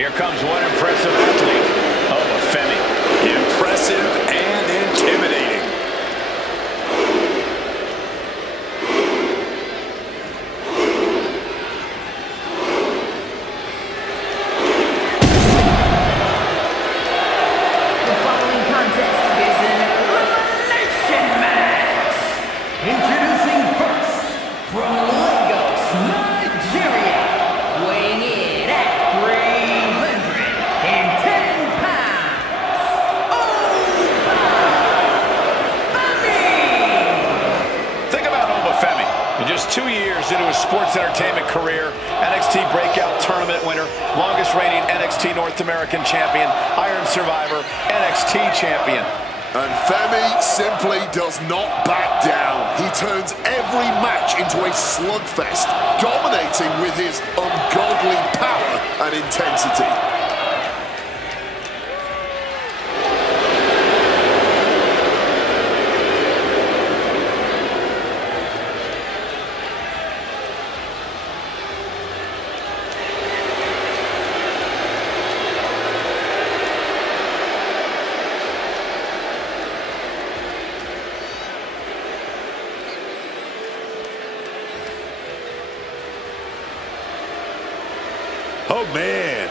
Here comes one impressive athlete, Oba Femi. Impressive and intimidating. The following contest is an elimination match. Introducing first, from Lagos, Nigeria, weighing in at 310 pounds, Oba Femi! Think about Oba Femi. In just 2 years into his sports entertainment career, NXT Breakout Tournament winner, longest reigning NXT North American champion, Iron Survivor, NXT champion. And Femi simply does not back down. He turns every match into a slugfest, dominating with his ungodly power and intensity. Oh, man.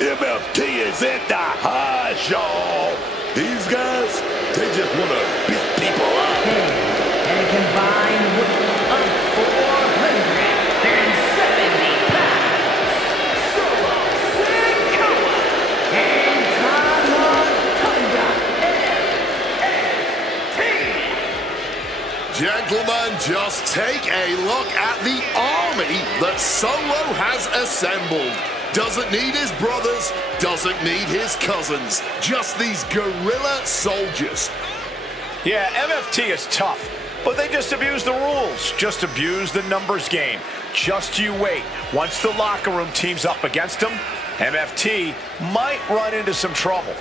MFT is in the house, y'all. These guys, they just want to beat people up. And a combined weight of 470 pounds, Solo Sikoa and Tama Tonga, LLT. Gentlemen, just take a look at the army that Solo has assembled. Doesn't need his brothers, doesn't need his cousins. Just these guerrilla soldiers. Yeah, MFT is tough, but they just abuse the rules. Just abuse the numbers game. Just you wait. Once the locker room teams up against them, MFT might run into some trouble.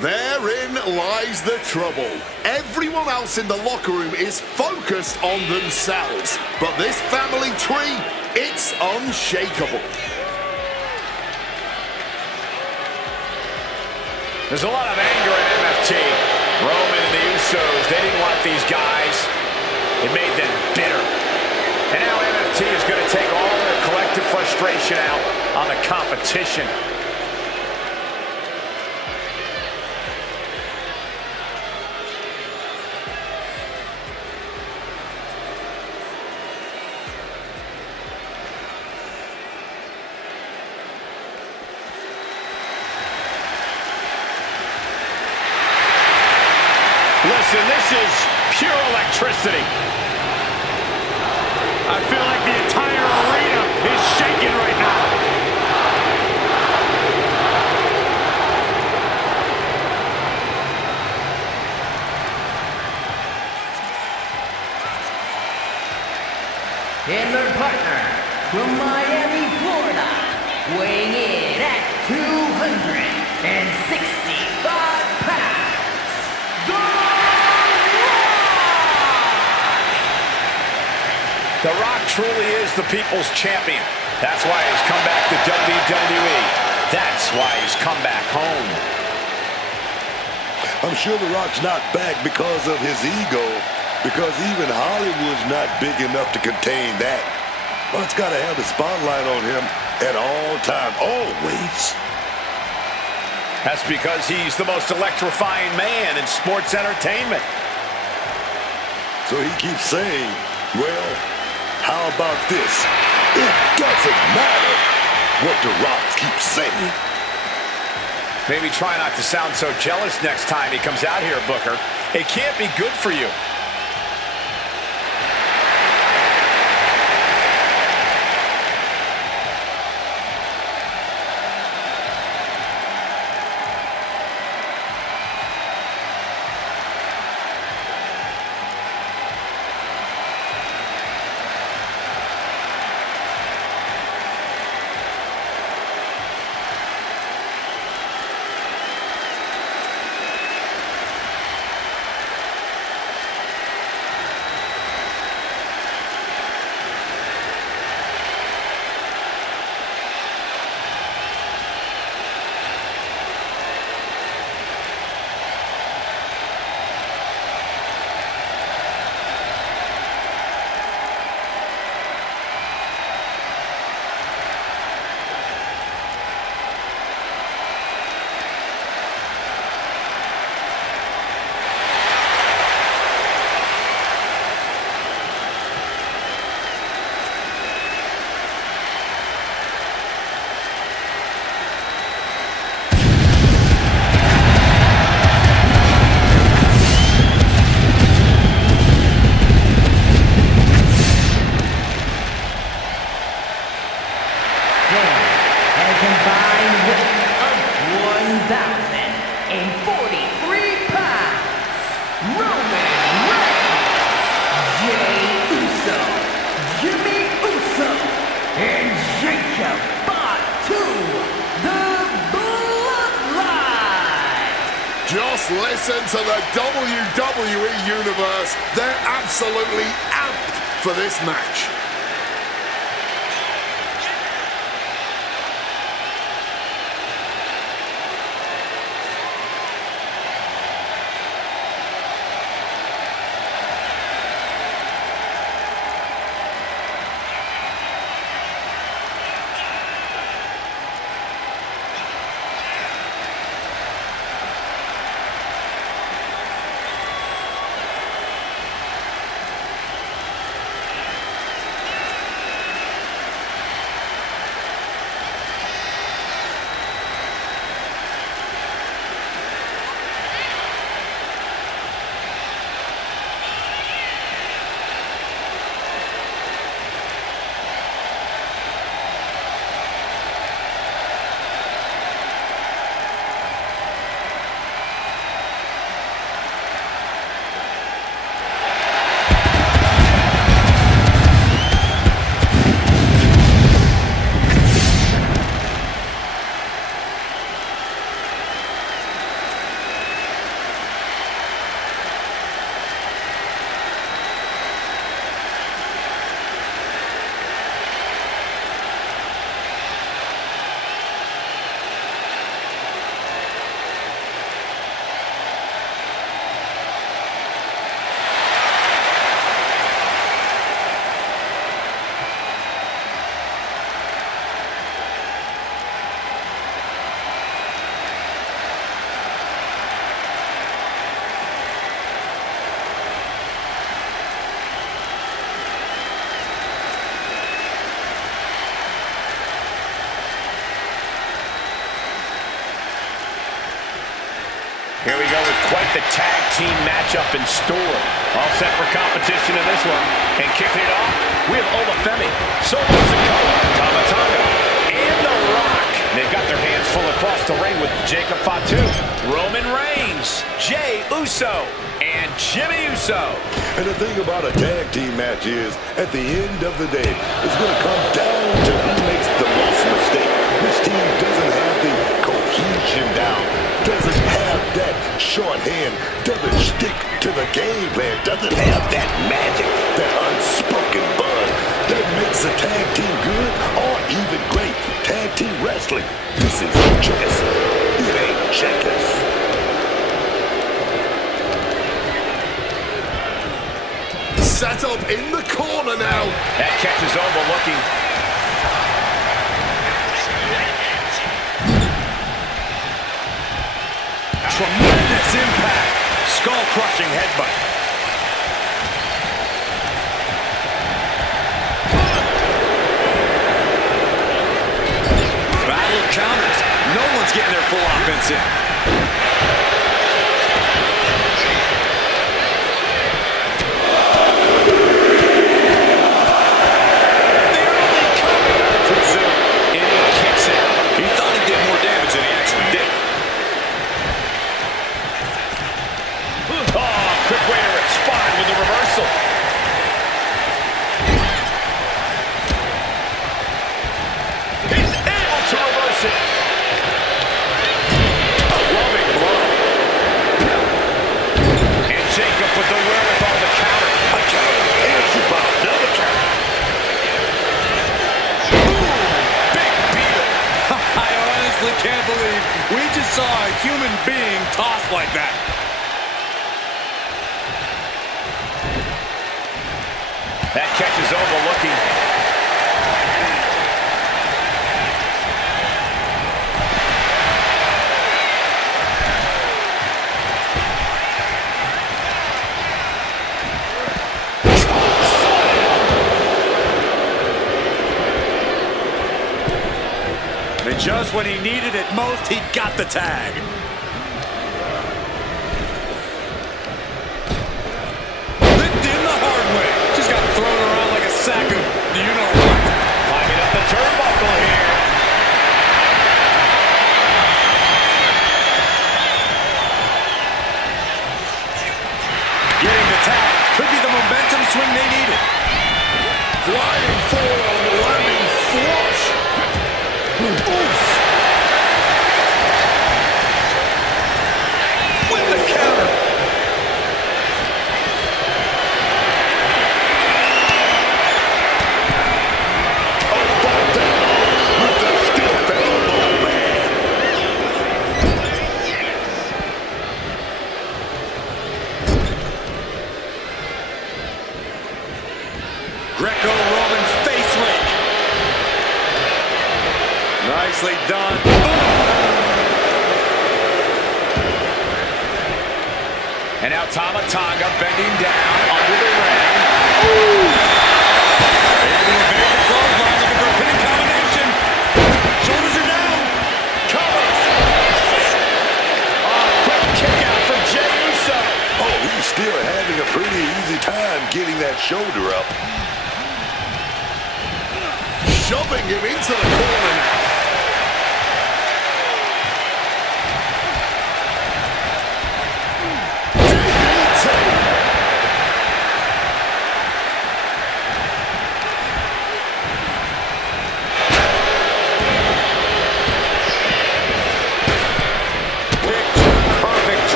Therein lies the trouble. Everyone else in the locker room is focused on themselves. But this family tree, it's unshakable. There's a lot of anger in MFT. Roman and the Usos, they didn't want these guys. It made them bitter. And now MFT is going to take all their collective frustration out on the competition. Listen, this is pure electricity. I feel like the entire arena is shaking right now. And their partner, from Miami, Florida, weighing in at 265 pounds, The Rock truly is the people's champion. That's why he's come back to WWE. That's why he's come back home. I'm sure The Rock's not back because of his ego, because even Hollywood's not big enough to contain that. Well, it's got to have the spotlight on him at all times, always. That's because he's the most electrifying man in sports entertainment. So he keeps saying, well, how about this? It doesn't matter what The Rock keeps saying. Maybe try not to sound so jealous next time he comes out here, Booker. It can't be good for you. Just listen to the WWE Universe. They're absolutely amped for this match. Here we go with quite the tag team matchup in store. All set for competition in this one. And kicking it off, we have Oba Femi, Solo Sikoa, Tama Tonga, and The Rock. They've got their hands full across the ring with Jacob Fatu, Roman Reigns, Jey Uso, and Jimmy Uso. And the thing about a tag team match is, at the end of the day, it's going to come down to who makes the most mistake. Which team doesn't have the cohesion down, doesn't have that shorthand, doesn't stick to the game plan, doesn't have that magic, that unspoken buzz that makes a tag team good or even great. Tag team wrestling, this is chess. It ain't checkers. Set up in the corner now. That catches Oba looking. Tremendous impact. Skull-crushing headbutt. Battle of counters. No one's getting their full offense in. Can't believe we just saw a human being tossed like that. That catches Oba looking. And just when he needed it most, he got the tag. Licked in the hard way. Just got thrown around like a sack of you-know-what. Climbing up the turnbuckle here. Getting the tag could be the momentum swing they needed. Flying forward, landing flush. Oof. And now Tama Tonga bending down under the ring. Ooh! Able to evade the clothesline, looking for a pinning combination. Shoulders are down. Cover. Quick kick out from Jey Uso. Oh, he's still having a pretty easy time getting that shoulder up. Shoving him into the corner now.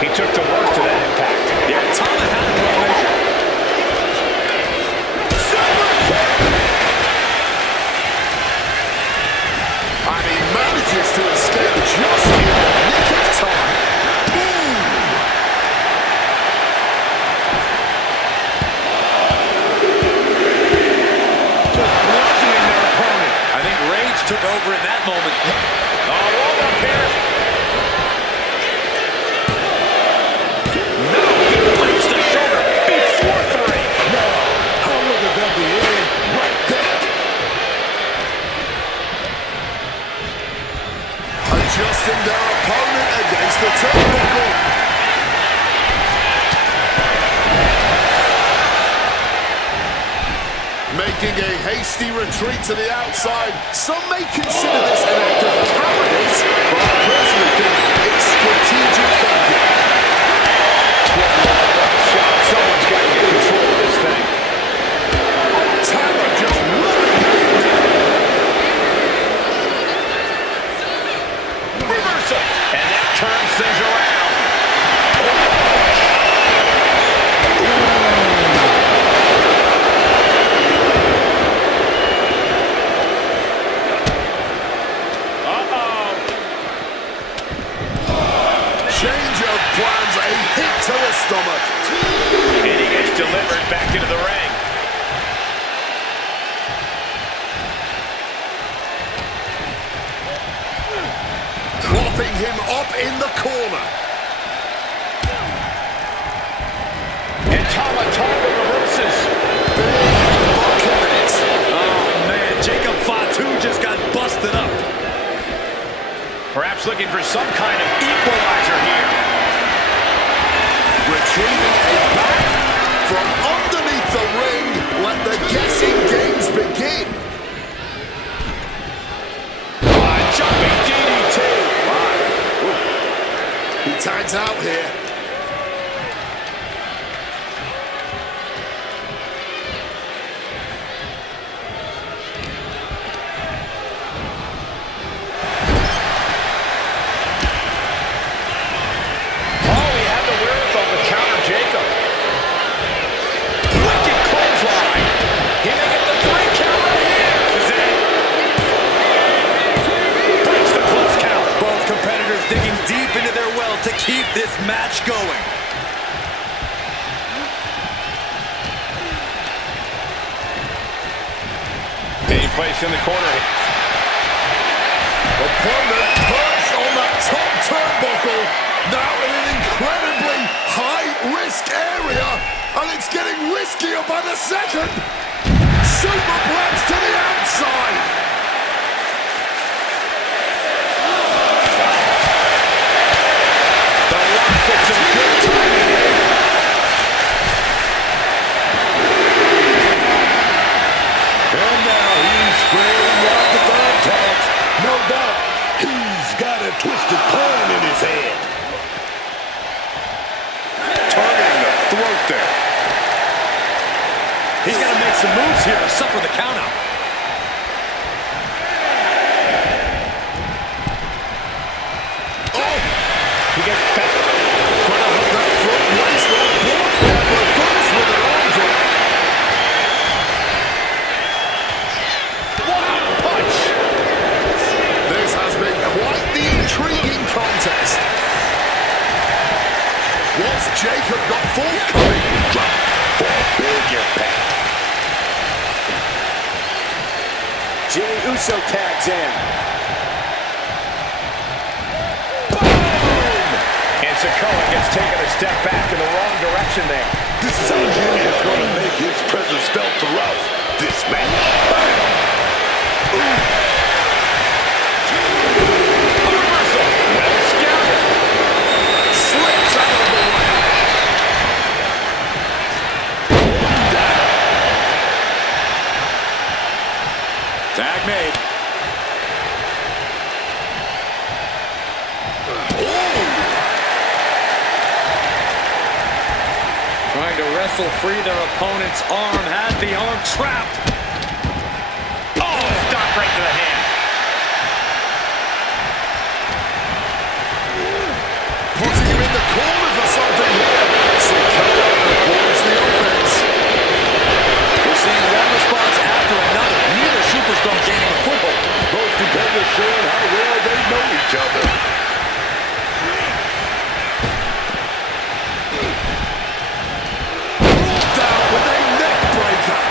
He took the worst of that impact. Yeah, Tama had him well measured. And he manages to escape just in the nick of time. Just bludgeoning their opponent. I think rage took over in that moment. Oh, roll up here. Adjusting their opponent against the turnbuckle. Making a hasty retreat to the outside. Some may consider this an act of cowardice, but I personally think it's strategic thinking. Someone's got to get control of this thing. Tama just running in. Reversal. And that turns things around. Change of plans, a hit to the stomach. And he gets delivered back into the ring. Propping him up in the corner. And Tama Tonga reverses. Big bucket it. Oh, man. Jacob Fatu just got busted up. Perhaps looking for some kind of equalizer here. Retrieving a back from underneath the ring. Let the guessing games begin. Jumping DDT. He tags out here. To keep this match going. Being placed in the corner. Opponent perched on that top turnbuckle. Now in an incredibly high-risk area. And it's getting riskier by the second. Superplex to the outside. Some good timing here. And now he's spraying out the third tacks. No doubt he's got a twisted plan in his head. Targeting the throat there. He's got to make some moves here to suffer the countout. Oh! He gets back. This has been quite the intriguing contest. What's Jacob got forthcoming? Drop for a big impact. Jey Uso tags in. And Sikoa gets taken a step back in the wrong direction there. This is how Jey is going to make his presence felt throughout this match. Bam! A reversal. Well scouted. Slips out of the way. Tag made. Trying to wrestle free their opponent's arm. Had the arm trapped. Oh, stop right to the hand. Putting him in the corner for something here. Sikoa avoids the offense. We're seeing one response after another. Neither superstar gaining a foothold. Both competitors showing how well they know each other. Brought down with a neck breaker.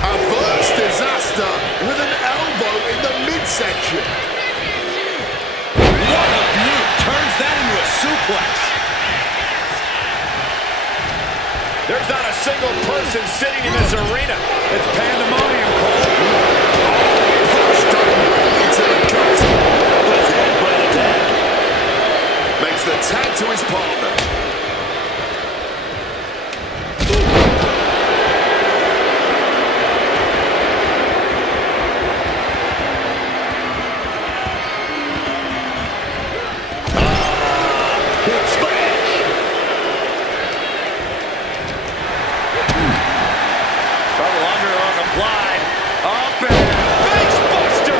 Averts disaster with an elbow in the midsection. What a beaut. Turns that into a suplex. There's not a single person sitting in this arena. It's pandemonium, Cole. Push directly to the gut. Let's headbutt attack. Makes the tag to his partner. Big splash. Trouble underarm applied. Up and face buster.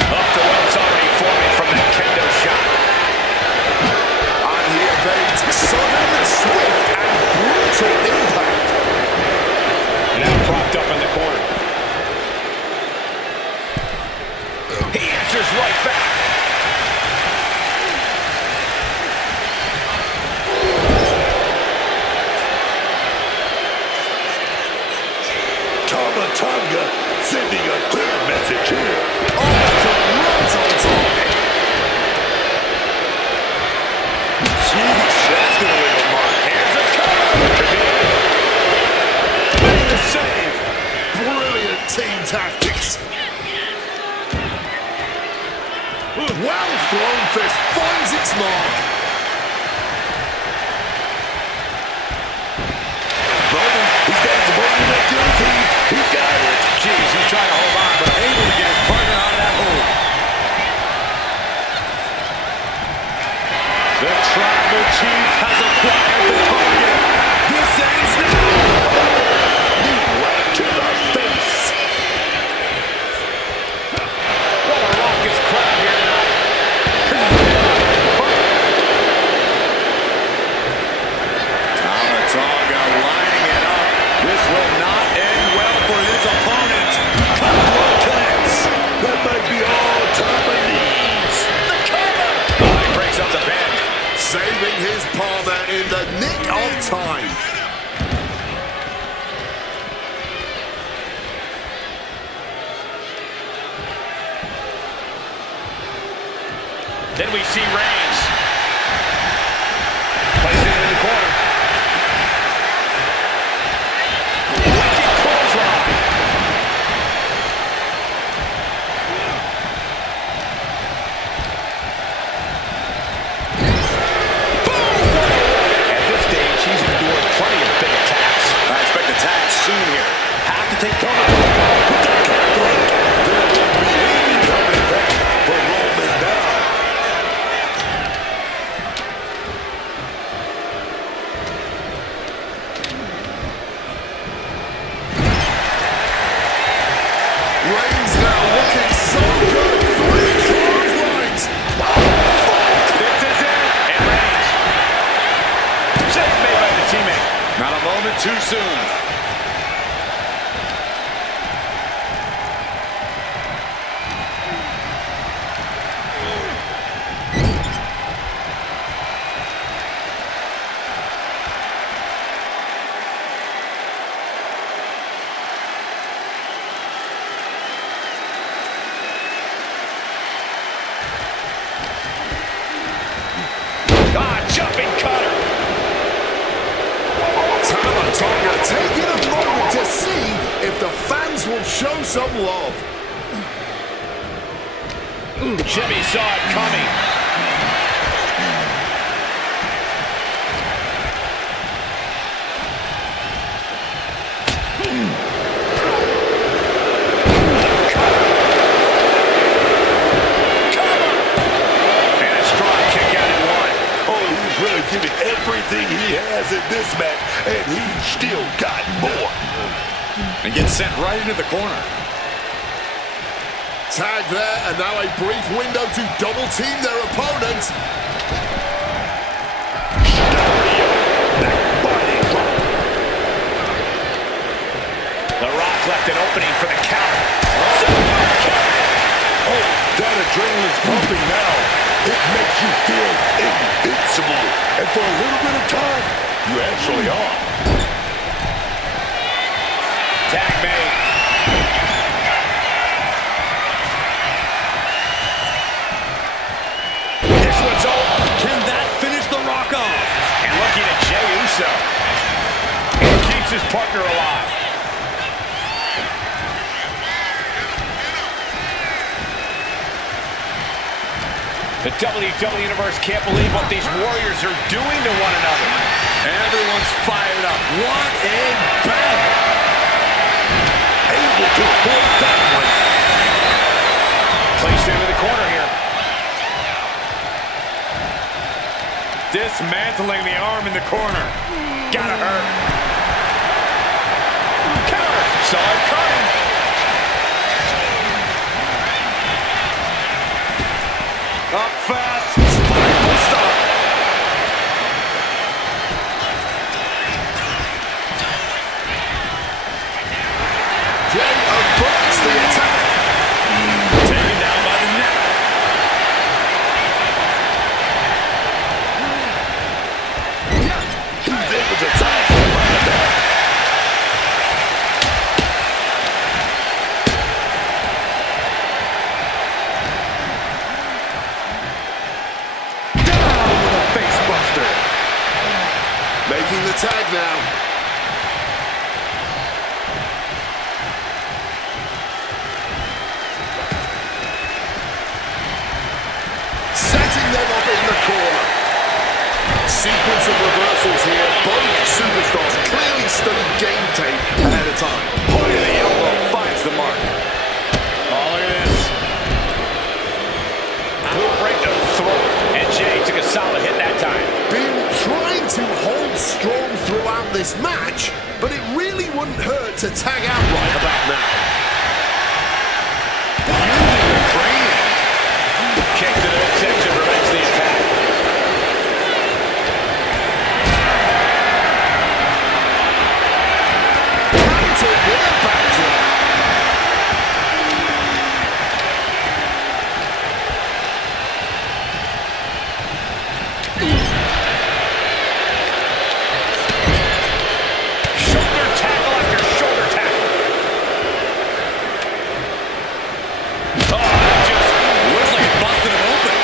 Up to what's already forming from that kendo shot. And he evades sudden, swift, and brutal impact. Now propped up in the corner. He answers right back. Tama Tonga sending a clear message here. Oh, right on target. Jeez, that's gonna leave a mark. Here's a cover. Make the save. Brilliant team tactics. Well thrown fist finds its mark. Bowman, he's got his opponent at guillotine. He's got it. Jeez, he's trying to hold on, but able to get his partner out of that hole. The tribal chief has acquired the target. This ends now. Right to the face. What a raucous crowd here tonight. Tama Tonga lining it up. This will not end well for his opponent. Cutthroat connects. That might be all Tama needs. The cover. Oh, he breaks up the bend. Saving his partner in the nick of time. Then we see Reigns. Placing it in the corner. Wicked clothesline. Boom! At this stage, he's endured plenty of big attacks. I expect attacks soon here. Have to take Tama With the counter, there will be any coming back for Roman now. too soon. Jumping cutter. Tama Tonga taking a moment to see if the fans will show some love. Jimmy saw it coming. Giving everything he has in this match, and he's still got more. And gets sent right into the corner. Tag there, and now a brief window to double team their opponent. The Rock left an opening for the count. Oh, that adrenaline's pumping now. It makes you feel invincible. And for a little bit of time, you actually are. Tag made. This one's over. Can that finish the Rock off? And looking at Jey Uso. He keeps his partner alive. The WWE Universe can't believe what these Warriors are doing to one another. Everyone's fired up. What a battle. Able to avoid that one. Placed into the corner here. Dismantling the arm in the corner. Gotta hurt. Counter. Saw it coming. Up fast. Spinal stop. Jey averts the attack. Taken down by the neck. He's able to sidestep right there. Making the tag now. Setting them up in the corner. Sequence of reversals here. Both superstars clearly studied game tape ahead of time. Point of the elbow finds the mark. Oh, look at this. Boot right to the throat. And Jey took a solid hit that time. Been trying to hold strong throughout this match, but it really wouldn't hurt to tag out right about now. Using the crane. Kick to the midsection prevents the attack. Counter with a backdrop. Shoulder tackle after shoulder tackle. Oh, that just looks like it busted him open.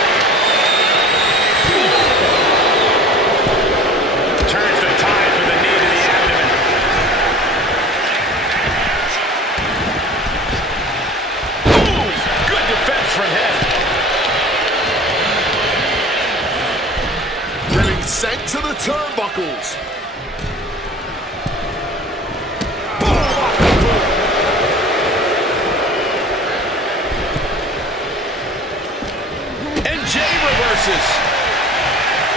Turns the tide with a knee to the abdomen. Ooh, good defense from him. Getting sent to the turnbuckles. And Jey reverses.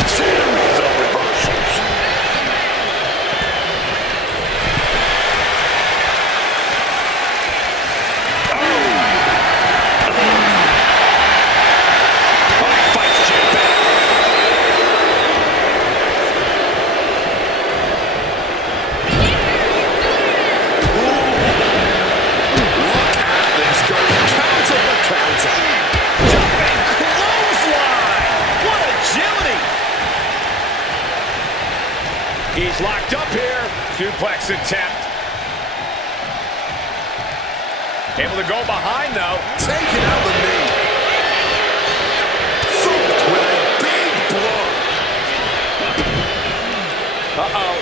Series of reversals. Oh, fights Jey back. He's locked up here. Suplex attempt. Able to go behind, though. Taking out the knee. Thumped with a big blow. Uh-oh.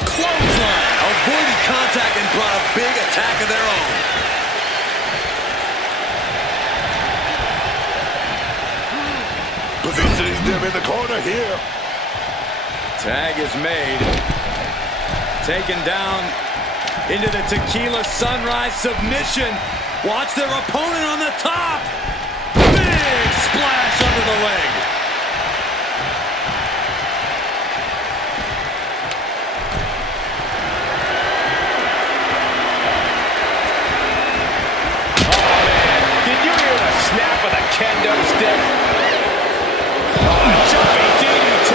Clothesline. Avoided contact and brought a big attack of their own. Positioning them in the corner here. Tag is made. Taken down into the Tequila Sunrise submission. Watch their opponent on the top. Big splash under the leg. Oh, man. Did you hear the snap of the kendo stick? Oh, jumping DDT.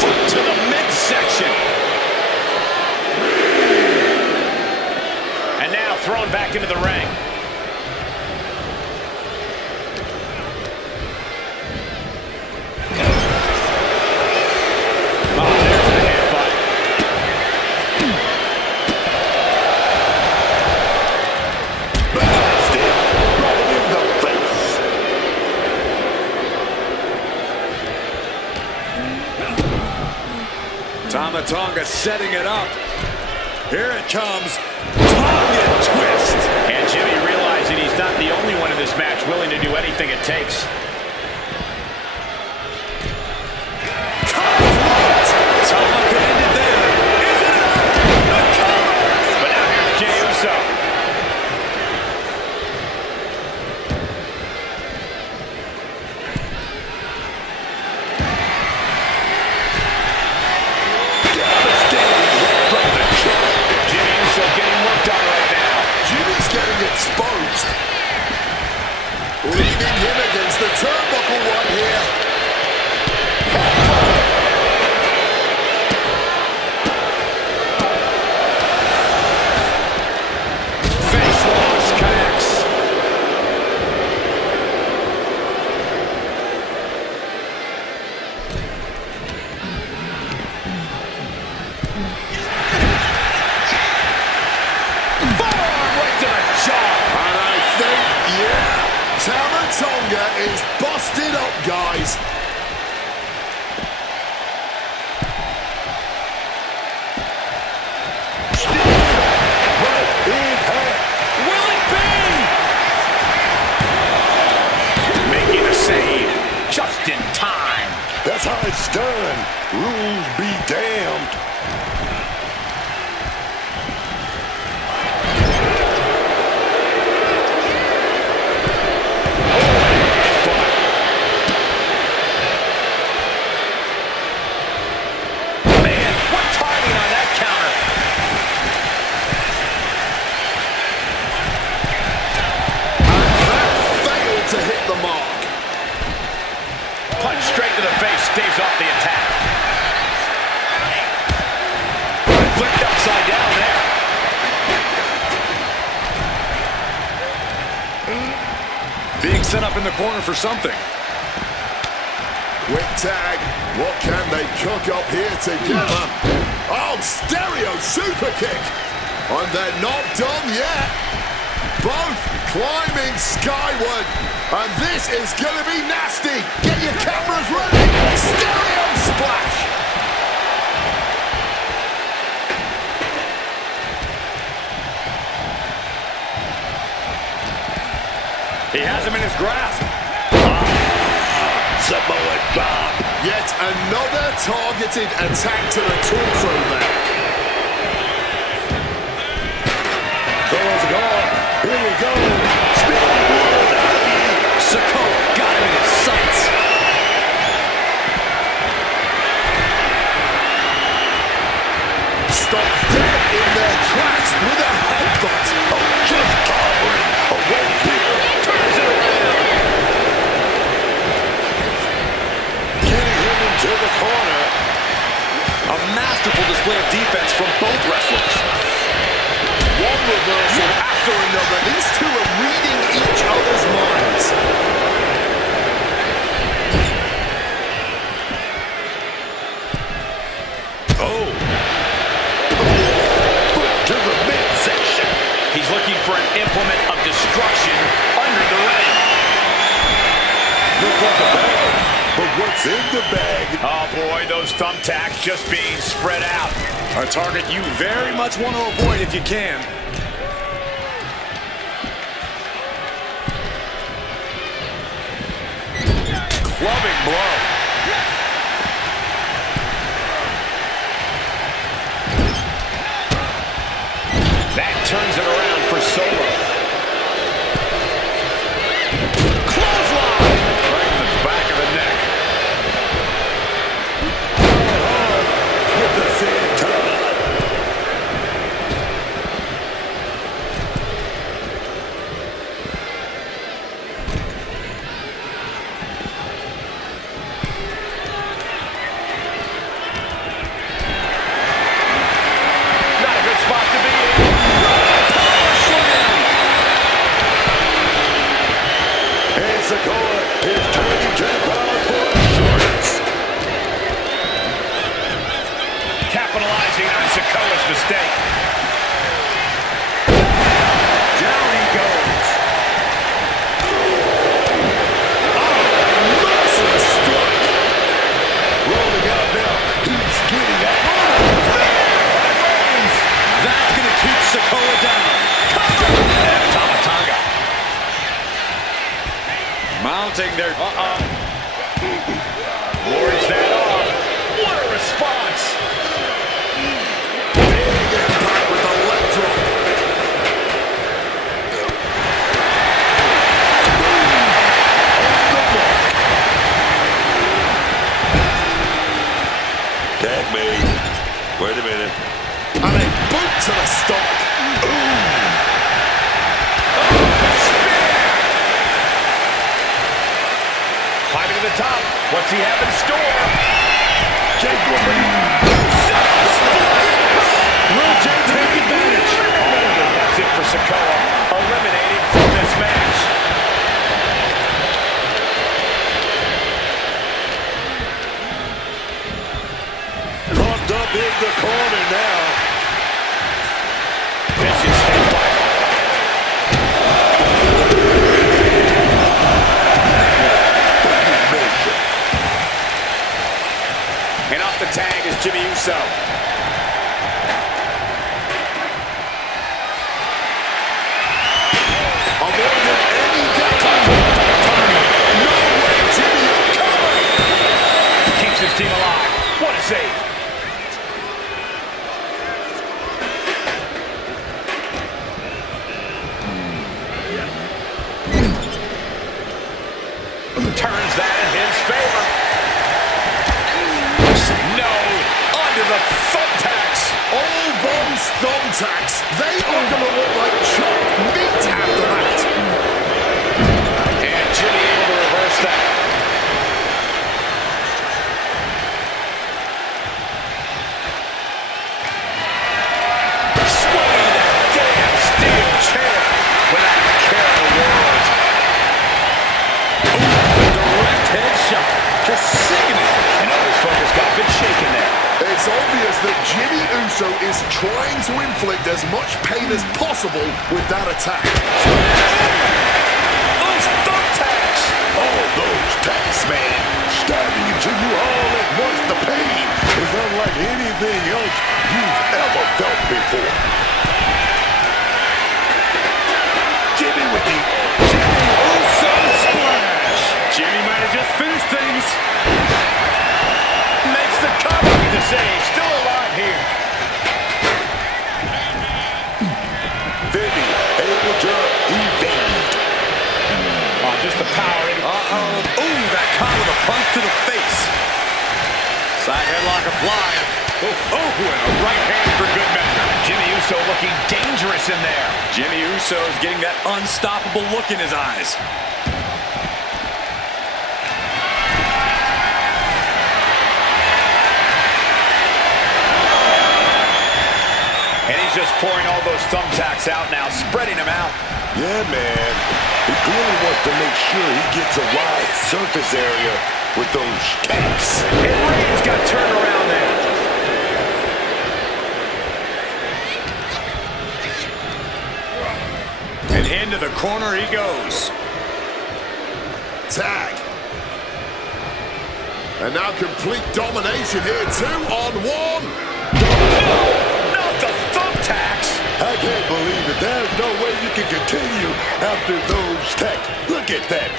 Foot to the midsection. And now thrown back into the ring. Oh, there's the headbutt. Blasted. Right in the face. Tama Tonga setting it up. Here it comes. Tonga twist. And Jimmy realizing he's not the only one in this match willing to do anything it takes. Tama could end it there. Is it enough? The cover. But now here's Jey Uso. Jimmy Uso getting worked on right now. Jimmy's getting exposed. Leaving him against the turnbuckle right here. Face wash connects. Forearm right to the jaw. And I think, yeah, Tama Tonga is busted up, guys. Will it be? Making a save just in time. That's how it's done. Rules be damned. Man, what timing on that counter. Failed to hit the mark. Punch straight to the face, staves off the attack. Flipped upside down there. Being set up in the corner for something. Quick tag. What can they cook up here together? Oh, stereo super kick. And they're not done yet. Both climbing skyward. And this is going to be nasty. Get your cameras ready. Stereo splash. He has him in his grasp. Samoan bomb. Yet another targeted attack to the torso there. Solo Sikoa. Here we go. Spinning wheel. Sikoa got him in his sights. Stop dead in their tracks with a headbutt. Oh, just towering away here. Turns it around. Getting him into the corner. A masterful display of defense from both wrestlers. One reversal after another. These two are reading each other's minds. thumbtacks in the bag. Oh boy, those thumbtacks just being spread out. A target you very much want to avoid if you can. Clubbing blow. That turns it around for Solo. Clothesline! Right in the back of the neck. With the same time. Not a good spot to be in. And Sikoa is turning to the crowd for assurance. Capitalizing on Sikoa's mistake. Down he goes. Merciless strike. Rolling out now. He's getting out. That's going to keep Sikoa down. And Tama Tonga. Mounting their... Wards that off. What a response. Big impact with the leg drop. Tag made. Wait a minute. And a boot to the stomach. Climbing to the top. What's he have in store? Jacob Will Jey take advantage? Oh, that's it for Sikoa. Eliminated from this match. Propped up in the corner now. Vicious headbutt. And off the tag is Jey Uso. Avoided any death. No way, Jimmy, you're coming. Keeps his team alive. What a save. Turns that in his favor. No, under the thumbtacks. All those thumbtacks, they are going to look like chopped meat after that. And Jimmy able to reverse that. Swinging that damn steel chair without a care in the world. Direct headshot. Just sickening. I know his focus got a bit shaken there. It's obvious that Jey Uso is trying to inflict as much pain as possible with that attack. Those thumbtacks! All those tacks, man. Stabbing into you all at once. The pain is unlike anything else you've ever felt before. Jimmy with the Uso splash. Jimmy might have just finished things. Makes the cover with the save. Still alive here. Femi able to evade. Oh, just the power. Ooh, that caught with a punch to the face. Side headlock applied. Oh, and a right hand for good measure. Jey Uso looking dangerous in there. Jey Uso is getting that unstoppable look in his eyes. And he's just pouring all those thumbtacks out now, spreading them out. Yeah, man. He clearly wants to make sure he gets a wide surface area with those tacks. And Reigns got turned around there. And into the corner he goes. Tag. And now complete domination here, 2-on-1. No, not the thumbtacks. I can't believe it. There's no way you can continue after those tacks. Look at that.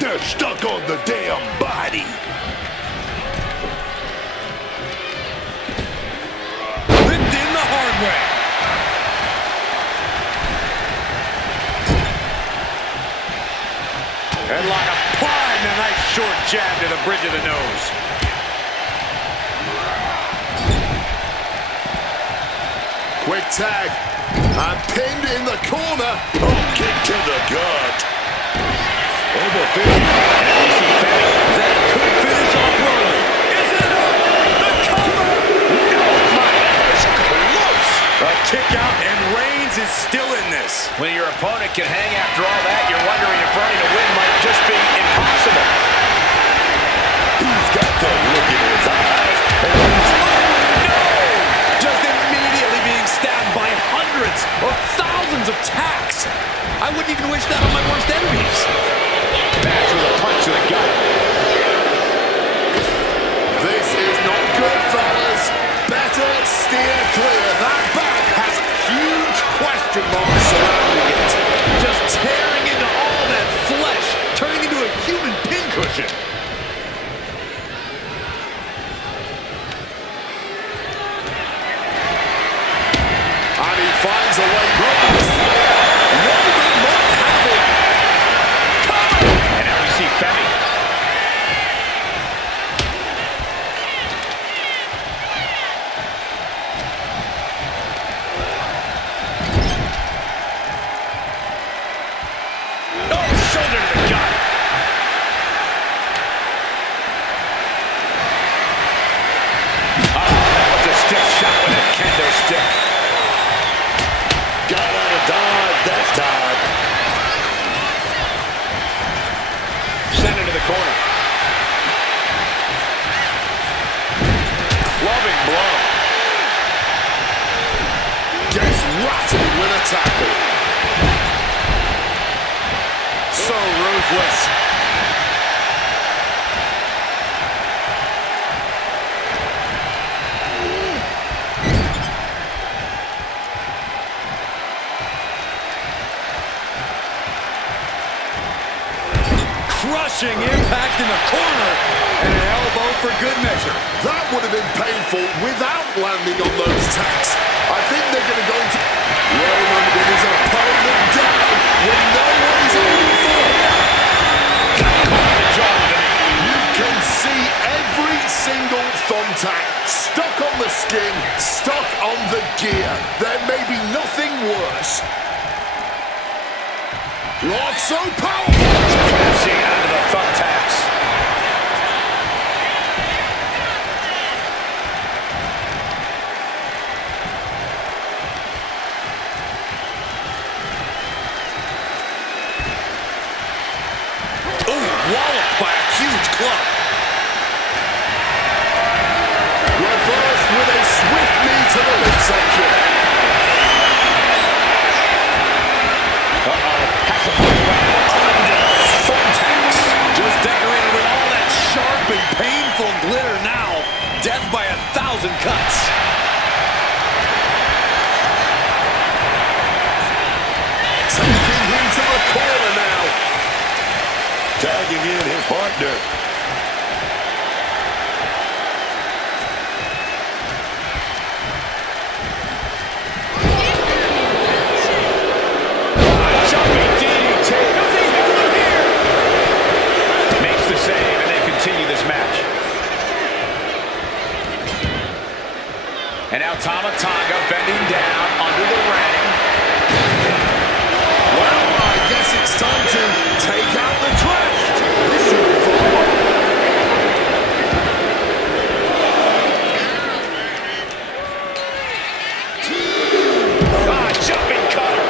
They're stuck on the damn body. Whipped in the hard way. Headlock applied and a nice short jab to the bridge of the nose. Quick tag. And pinned in the corner. Oh, kick to the gut. Oba Femi. That could finish off Roman. Is it up? The cover! No, my, that was close. A kick out and Reigns is still in this. When your opponent can hang after all that, you're wondering if running a win might just be impossible. He's got that look in his eyes. And he's... No! Just immediately being stabbed by hundreds or thousands of tacks. I wouldn't even wish that on my worst enemies. Back with a punch to the gut. This is not good, fellas. Better steer clear. That back has huge question marks surrounding it. Just tearing into all that flesh, turning into a human pincushion. And he finds a way. Roman not having. And now we see Femi. Oh, shoulder to the gut. Oh, that was a stiff shot with a kendo stick. got out of dodge that time. Sent into the corner. Clubbing blow. Gets rattled with a tackle. So ruthless. Crushing impact in the corner and an elbow for good measure. That would have been painful without landing on those tacks. I think they're going to go into Roman with his opponent down when no one's aiming for him. You can see every single thumbtack stuck on the skin, stuck on the gear. There may be nothing worse. Lock so powerful. Crashing out of the thumbtacks. Ooh, walloped by a huge club. Reversed with a swift knee to the midsection. Has to put under thumbtacks. Just decorated with all that sharp and painful glitter now. Death by 1,000 cuts. Taking him to the corner now. Tagging in his partner. Jumping DDT. Makes the save and they continue this match. And now Tama Tonga bending down under the ring. Well, I guess it's time to take out the trash. This should be fun. Jumping cutter.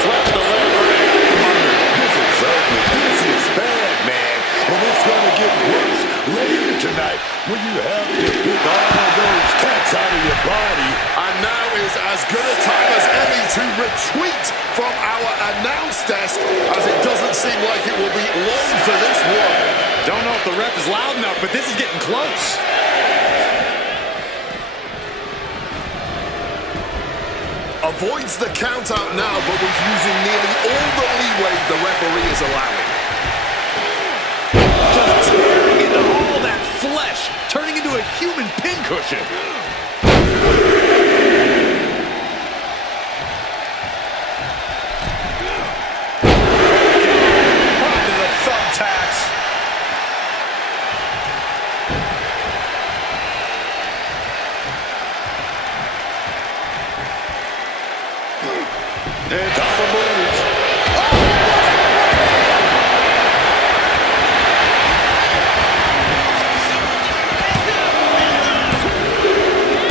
Swept the leg right. This is ugly. This is bad, man. And it's going to get worse later tonight when you have to pick all those tacks out of your body. And now is as good a time as any to retreat from our that announce desk, as it doesn't seem like it will be long for this one. Don't know if the ref is loud enough, but this is getting close. Avoids the count out now, but was using nearly all the leeway the referee is allowing. Just tearing into all that flesh, turning into a human pincushion. Onto the thumbtacks. And Tama moves.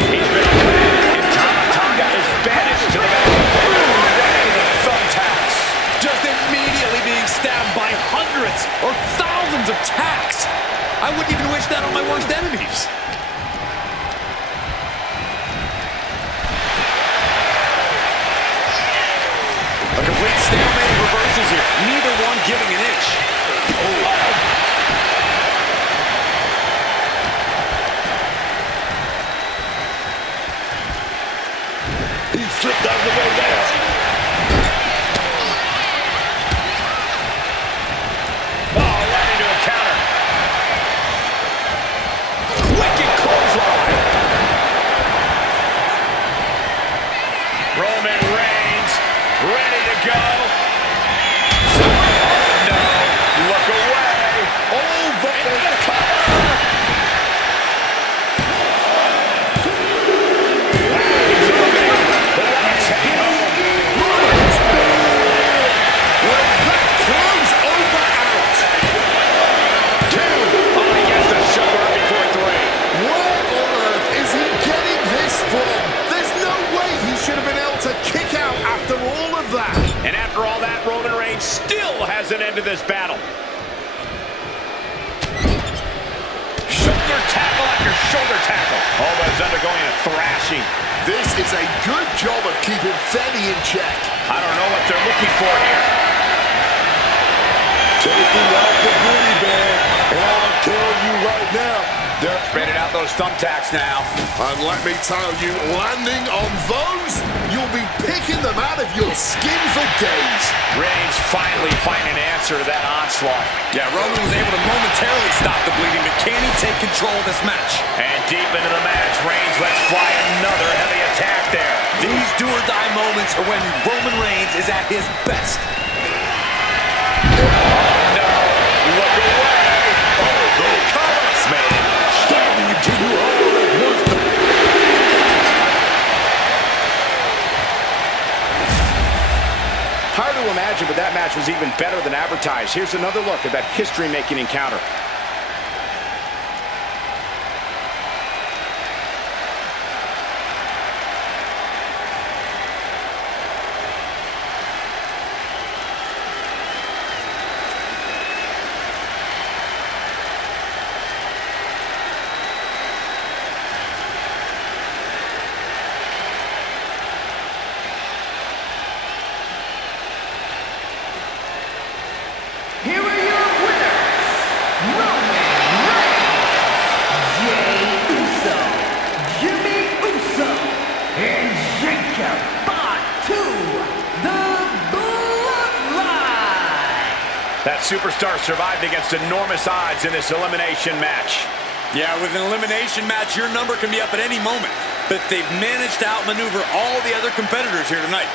He's been attacked, and Tama Tonga is banished to the back. Right into the thumbtacks. Just immediately being stabbed by hundreds or thousands of tacks. I wouldn't even wish that on my worst enemies. A complete stalemate of reversals here. Neither one giving an inch. He slipped out of the way down. Oh, right into a counter. Wicked clothesline. Roman Reigns ready to go. Oh, no. Look away. Over the has an end to this battle. Shoulder tackle after shoulder tackle. Oba's undergoing a thrashing. This is a good job of keeping Femi in check. I don't know what they're looking for here. Taking out the goodie bag, and I'll tell you right now, they're spreading out those thumbtacks now. And let me tell you, landing on those, you'll be picking them out of your skin for days. Reigns finally finding an answer to that onslaught. Yeah, Roman was able to momentarily stop the bleeding, but can he take control of this match? And deep into the match, Reigns lets fly another heavy attack there. These do-or-die moments are when Roman Reigns is at his best. Oh, no. Look away. Oh, the Climax, man. starting to do all at once. Hard to imagine, but that match was even better than advertised. Here's another look at that history-making encounter. Here are your winners, Roman Reigns, Jey Uso, Jimmy Uso, and Jacob Fatu, the Bloodline. That superstar survived against enormous odds in this elimination match. Yeah, with an elimination match, your number can be up at any moment. But they've managed to outmaneuver all the other competitors here tonight.